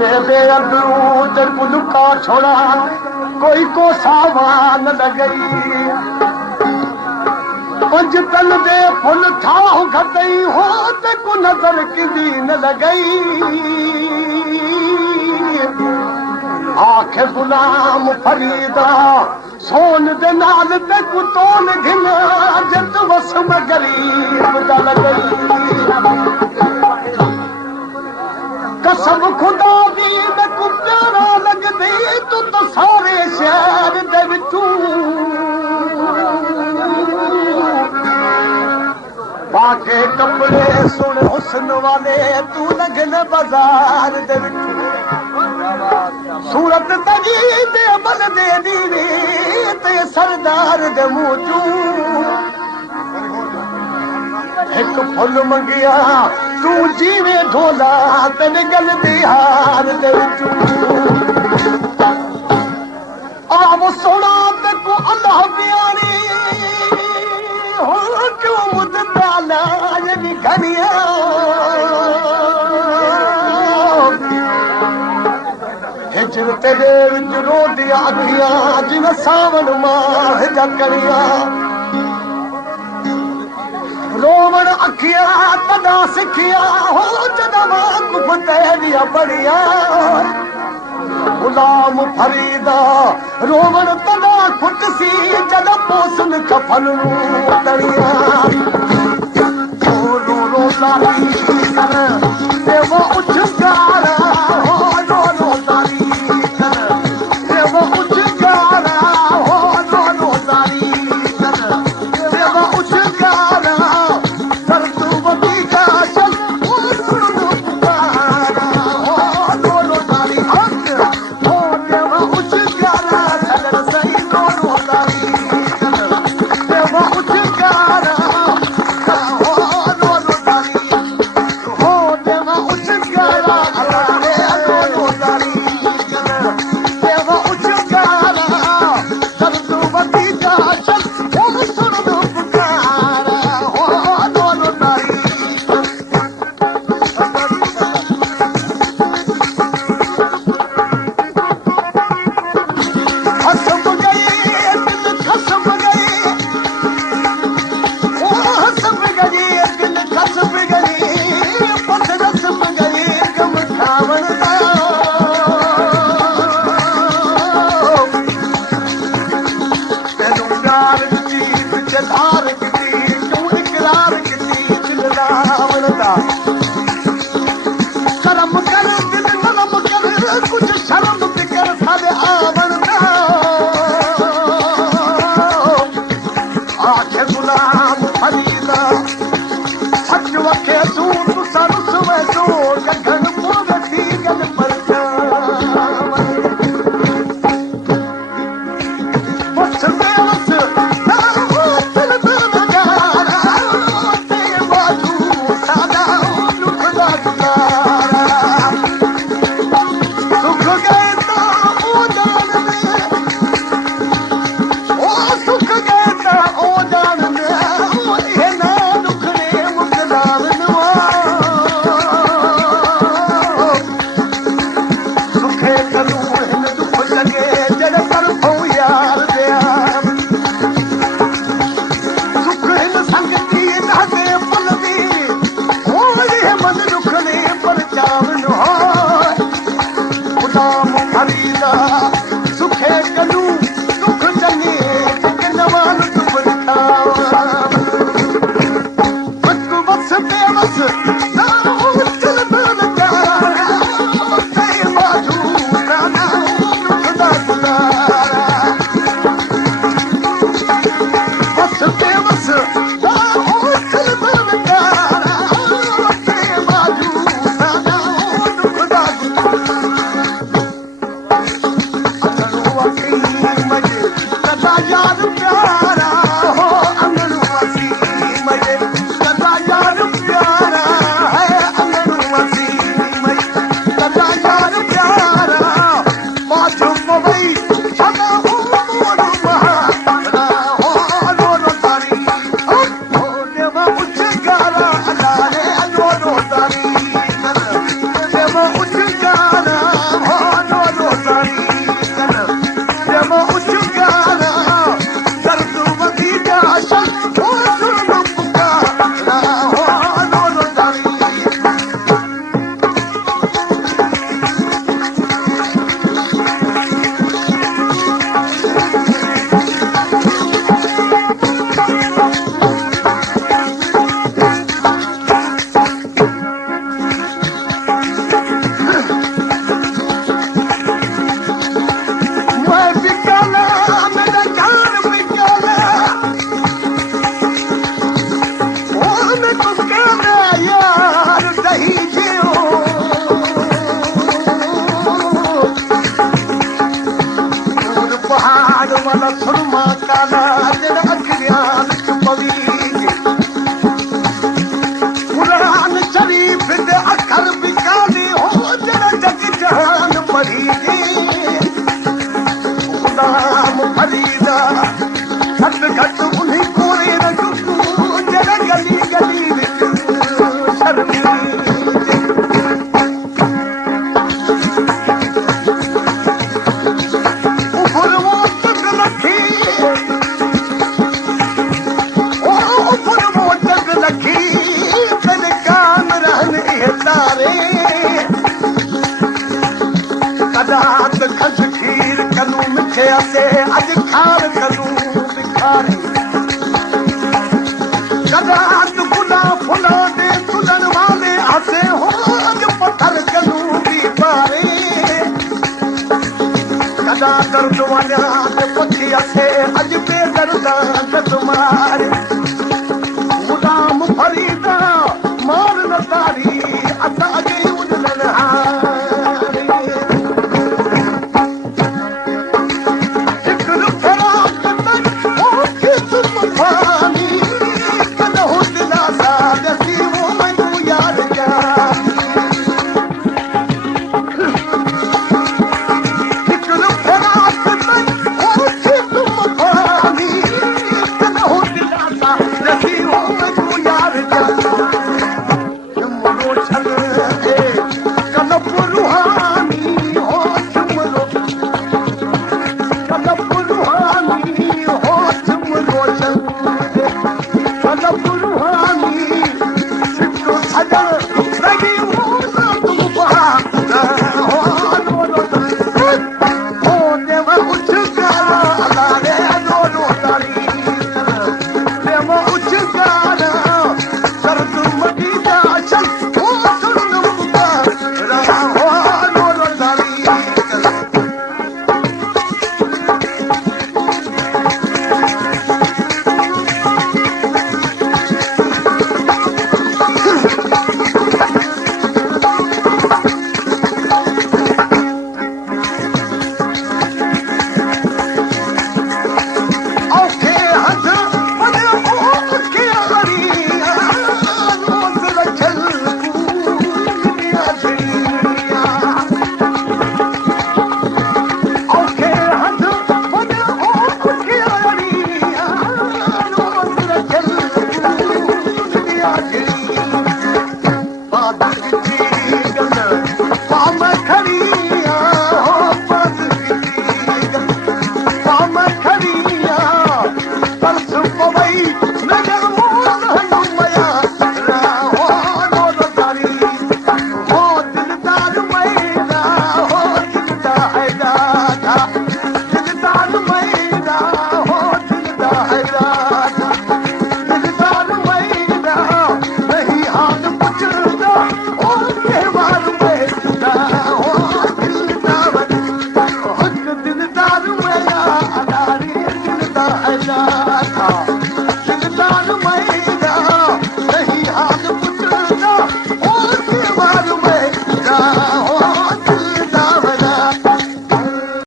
दे अबरू ते पुलका छोड़ा कोई को सावान लगई पंज तन दे फुल थाह घटई हो ते को नजर किदी न लगई आखे गुलाम फरीदा सोन दे नाल ते को तोल घिना जत वस में गरीब दा लगई कसम खुदा दी मैं को प्यारा लगदी तू तो सारे शहर दे विचों पाके कपड़े सुन हुस्न वाले तू लगन बाजार दे विचों सूरत तजी दे बल दे दीवी ते सरदार दे मुंह चूं एक फुल मंगिया तू जीवे ढोला तेन गल बिहार दे आव सोना ते को अल्लाह प्यारी हो क्यों मुद्दा लाजनी घनिया हिजर तेरे विच रोदिया अखियां जिवें सावन माह जकरिया रोवण अखिया तदा सिखिया हो जदा तेरिया बड़िया गुलाम फरीदा रोवण तदा खुट सी जदा पोसन कफन तड़िया रो रो लाली कर देव उछकारा हो रो रो लाली कर देव उछकारा हो रो रो लाली कर देव उछकारा दर्द वालिया पखी असे अॼु पे दर्द तुम्हारे